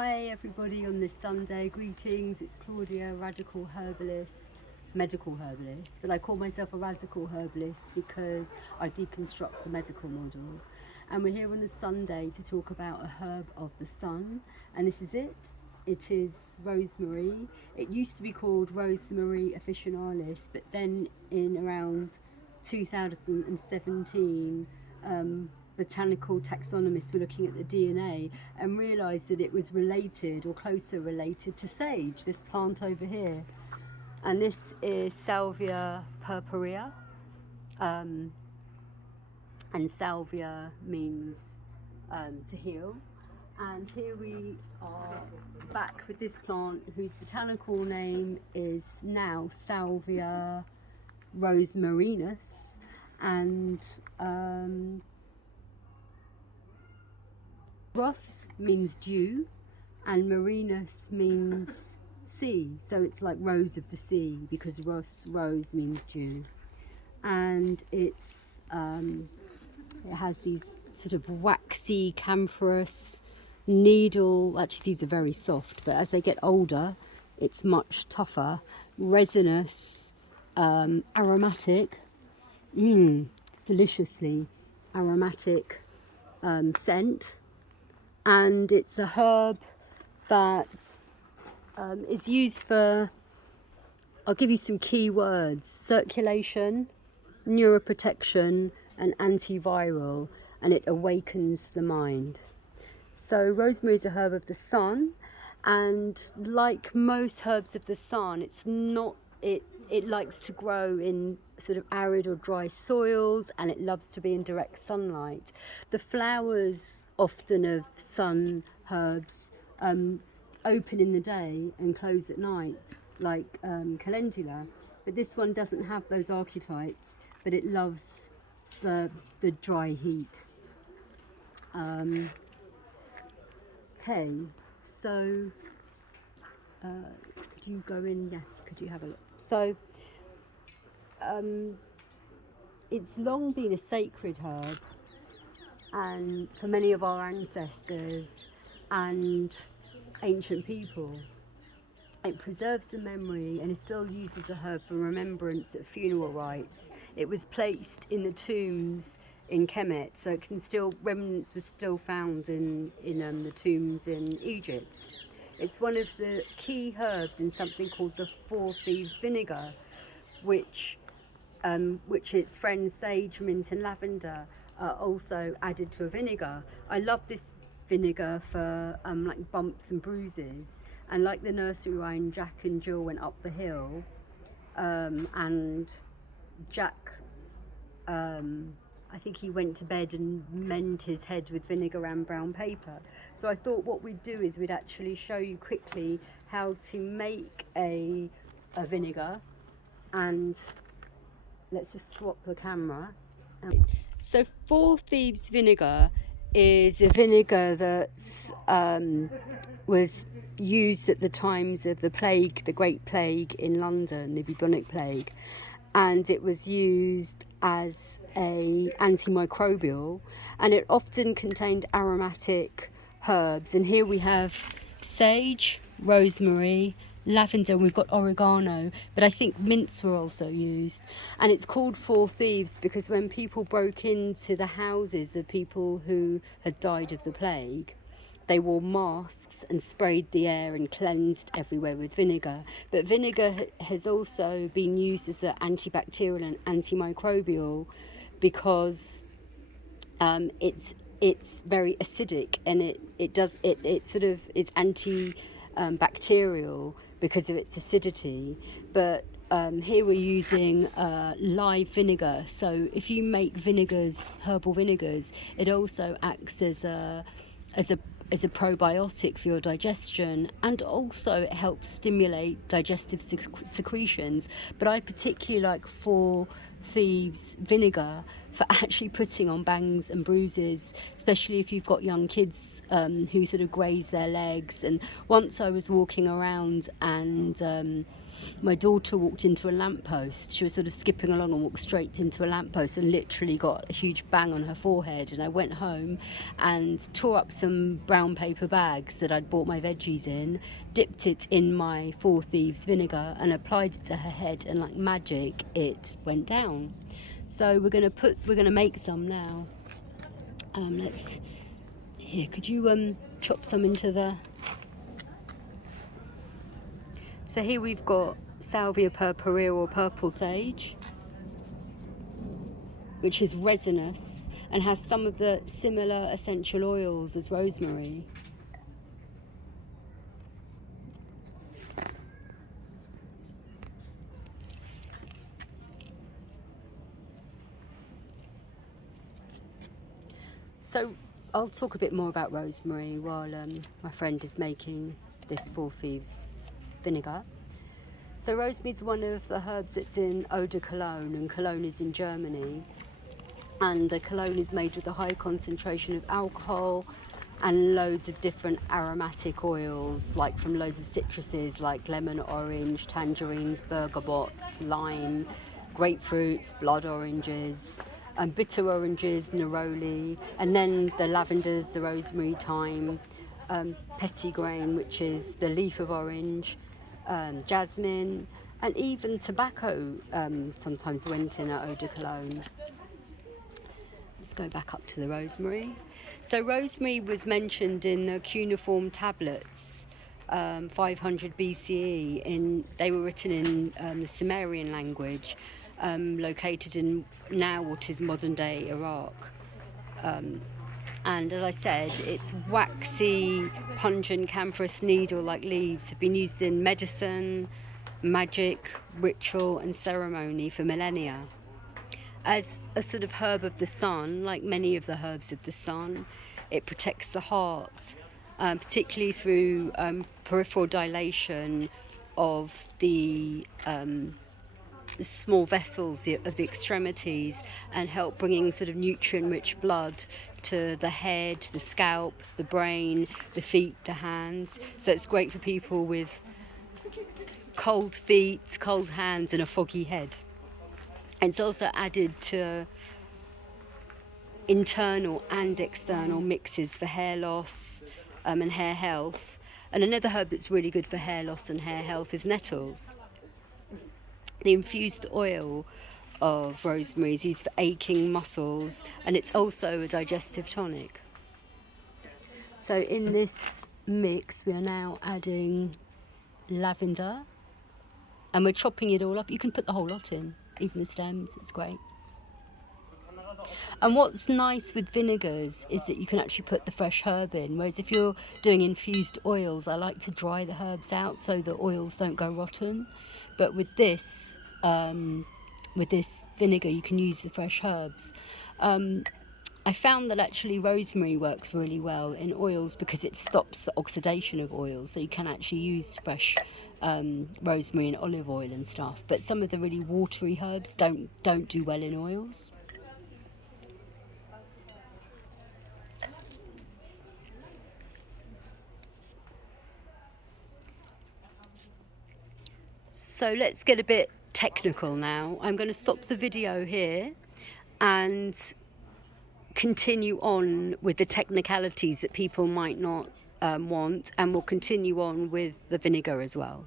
Hi everybody on this Sunday, greetings, it's Claudia, radical herbalist, medical herbalist, but I call myself a radical herbalist because I deconstruct the medical model. And we're here on a Sunday to talk about a herb of the sun, and this is it. It is rosemary. It used to be called Rosemary officinalis, but then in around 2017, botanical taxonomists were looking at the DNA and realised that it was related or closer related to sage, this plant over here. And this is Salvia Purpurea. And salvia means to heal. And here we are back with this plant whose botanical name is now Salvia Rosemarinus. And Ros means dew and Marinus means sea, so it's like rose of the sea because rose means dew. And it has these sort of waxy camphorous needle, actually these are very soft, but as they get older it's much tougher, resinous, aromatic, deliciously aromatic scent. And it's a herb that is used for, I'll give you some key words: circulation, neuroprotection and antiviral, and it awakens the mind. So rosemary is a herb of the sun, and like most herbs of the sun, it's not, it likes to grow in sort of arid or dry soils, and it loves to be in direct sunlight. The flowers often of sun herbs open in the day and close at night, like calendula, but this one doesn't have those archetypes, but it loves the dry heat. Okay, so could you go in? Yeah, could you have a look? So it's long been a sacred herb, and for many of our ancestors and ancient people. It preserves the memory and is still used as a herb for remembrance at funeral rites. It was placed in the tombs in Kemet, so it can still, remnants were still found in the tombs in Egypt. It's one of the key herbs in something called the Four Thieves vinegar, which its friends sage, mint and lavender are also added to a vinegar. I love this vinegar for like bumps and bruises, and like the nursery rhyme, Jack and Jill went up the hill, and Jack, I think he went to bed and mend his head with vinegar and brown paper. So I thought what we'd do is we'd actually show you quickly how to make a vinegar, and let's just swap the camera. So Four Thieves vinegar is a vinegar that was used at the times of the plague, the Great Plague in London, the bubonic plague, and it was used as a antimicrobial, and it often contained aromatic herbs. And here we have sage, rosemary, lavender, and we've got oregano, but I think mints were also used. And it's called Four Thieves because when people broke into the houses of people who had died of the plague, they wore masks and sprayed the air and cleansed everywhere with vinegar. But vinegar has also been used as an antibacterial and antimicrobial because it's very acidic, and it sort of is bacterial because of its acidity. But here we're using live vinegar, so if you make vinegars, herbal vinegars, it also acts as a probiotic for your digestion, and also it helps stimulate digestive secretions. But I particularly like Four Thieves vinegar for actually putting on bangs and bruises, especially if you've got young kids who sort of graze their legs. And once I was walking around and my daughter walked into a lamppost. She was sort of skipping along and walked straight into a lamppost and literally got a huge bang on her forehead. And I went home and tore up some brown paper bags that I'd bought my veggies in, dipped it in my Four Thieves vinegar and applied it to her head, and like magic it went down. So we're gonna make some now. Could you chop some into the... So here we've got Salvia Purpurea, or purple sage, which is resinous and has some of the similar essential oils as rosemary. So I'll talk a bit more about rosemary while my friend is making this Four Thieves vinegar. So rosemary is one of the herbs that's in eau de cologne, and cologne is in Germany. And the cologne is made with a high concentration of alcohol and loads of different aromatic oils, like from loads of citruses like lemon, orange, tangerines, bergamots, lime, grapefruits, blood oranges, and bitter oranges, neroli, and then the lavenders, the rosemary, thyme, petitgrain, which is the leaf of orange, jasmine, and even tobacco sometimes went in at eau de cologne. Let's go back up to the rosemary. So rosemary was mentioned in the cuneiform tablets, 500 BCE. They were written in the Sumerian language, located in now what is modern day Iraq. And as I said, its waxy, pungent, camphorous needle-like leaves have been used in medicine, magic, ritual and ceremony for millennia. As a sort of herb of the sun, like many of the herbs of the sun, it protects the heart, particularly through peripheral dilation of the small vessels of the extremities, and help bringing sort of nutrient-rich blood to the head, the scalp, the brain, the feet, the hands. So it's great for people with cold feet, cold hands and a foggy head. It's also added to internal and external mixes for hair loss and hair health. And another herb that's really good for hair loss and hair health is nettles. The infused oil of rosemary is used for aching muscles, and it's also a digestive tonic. So in this mix we are now adding lavender, and we're chopping it all up. You can put the whole lot in, even the stems, it's great. And what's nice with vinegars is that you can actually put the fresh herb in, whereas if you're doing infused oils, I like to dry the herbs out so the oils don't go rotten. But with this vinegar you can use the fresh herbs. I found that actually rosemary works really well in oils because it stops the oxidation of oils, so you can actually use fresh rosemary and olive oil and stuff. But some of the really watery herbs don't do well in oils. So let's get a bit technical now. I'm going to stop the video here and continue on with the technicalities that people might not want, and we'll continue on with the vinegar as well.